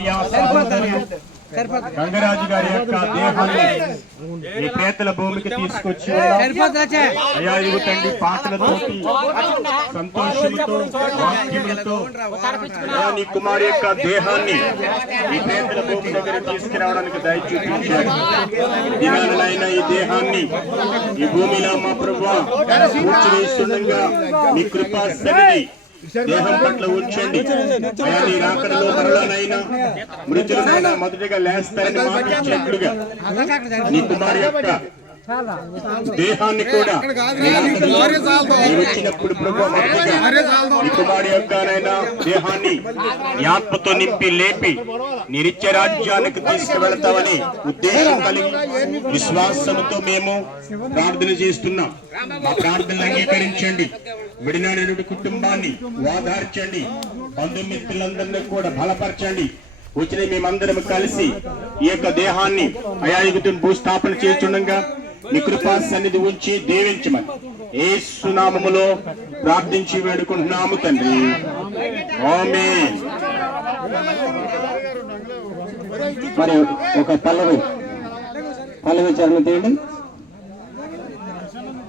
ప్రియా సహోదరి గంగరాజు గారి యొక్క దేహాన్ని ఈ పేతల భూమికి తీసుకొచ్చి ఉన్నాం. అయ్యా ఇదిగో తండ్రి పాటలతోటి సంతోషంతో వాక్యములతో అయ్యా, నీ కుమారి యొక్క దేహాన్ని ఈ పేదల భూమి దగ్గర తీసుకురావడానికి దయ చూపించారు దినాలైన ఈ దేహాన్ని ఈ భూమిలో మా ప్రభు కూర్చునిస్తుండగా మీ కృపా సన్నిధి దేహం పట్ల ఉంచండి నీ రాకడలో మరలానైనా మృతులనైనా మొదటిగా లేస్తారని మాట ఇచ్చినట్లుగా నీ కుమారి యొక్క దేహాన్ని కూడా మీరు వచ్చినప్పుడు కుమారి యొక్క దేహాన్ని ఆత్మతో నింపి లేపి నీ నిత్య రాజ్యానికి తీసుకువెళతామని ఉద్దేశం కలిగి విశ్వాసంతో మేము ప్రార్థన చేస్తున్నాం. మా ప్రార్థనలు అంగీకరించండి. విడినాడు కుటుంబాన్ని ఓదార్చండి. బంధుమిత్రులందరినీ కూడా బలపరచండి. వచ్చిన మేమందరం కలిసి ఈ యొక్క దేహాన్ని అయాయుగుతుని భూస్థాపన చేస్తుండగా మీ కృపా సన్నిధి ఉంచి దీవించమని సునామములో ప్రార్థించి వేడుకుంటున్నాము తండ్రి. ఆమేన్. మరి ఒక పల్లవి పల్లవి చరణ తీయండి.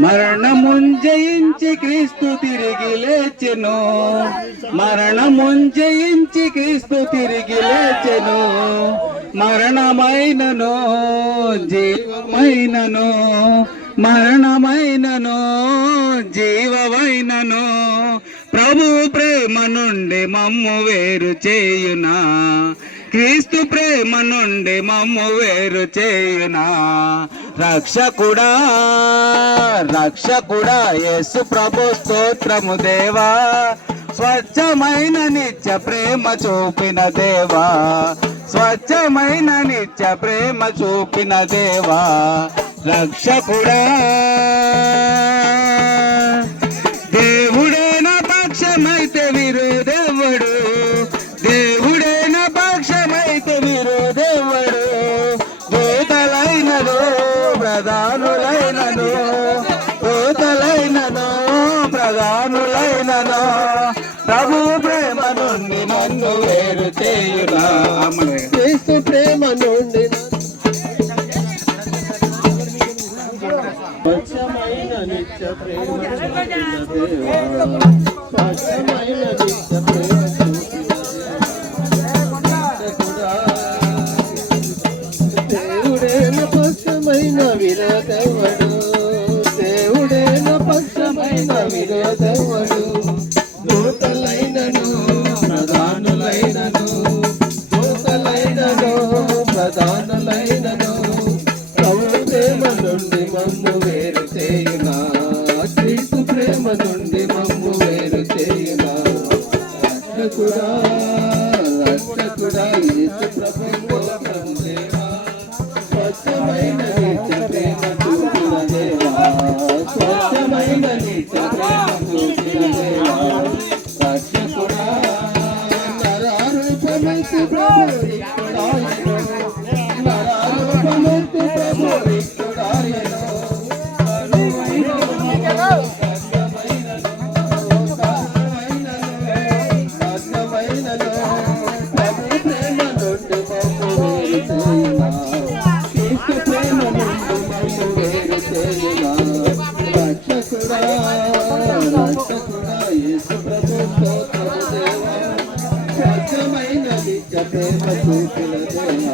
మరణముంజయించి క్రీస్తు తిరిగి లేచెను. మరణముంజయించి క్రీస్తు తిరిగి లేచెను. మరణమైనను జీవమైనను. మరణమైనను జీవమైనను ప్రభు ప్రేమ నుండి మమ్ము వేరు చేయునా. క్రీస్తు ప్రేమ నుండి మమ్ము వేరు చేయునా. రక్షకుడా రక్షకుడా యేసు ప్రభు స్తోత్రము దేవా. స్వచ్ఛమైన నిత్య ప్రేమ చూపిన దేవా. స్వచ్ఛమైన నిత్య ప్రేమ చూపిన దేవా. రక్షకుడా దేవుడే నా పక్షమైతే విరు ప్రధానులైనను దూతలైనను ప్రధానులైనను ప్రభు ప్రేమ నుండి నన్ను వేరు చేయునా. క్రీస్తు ప్రేమ నుండి స్వచ్ఛమైన నిత్య ప్రేమ స్వచ్ఛమైన ಕದವಳು ప్రేమ చూపిన దేవా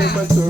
రక్షకుడా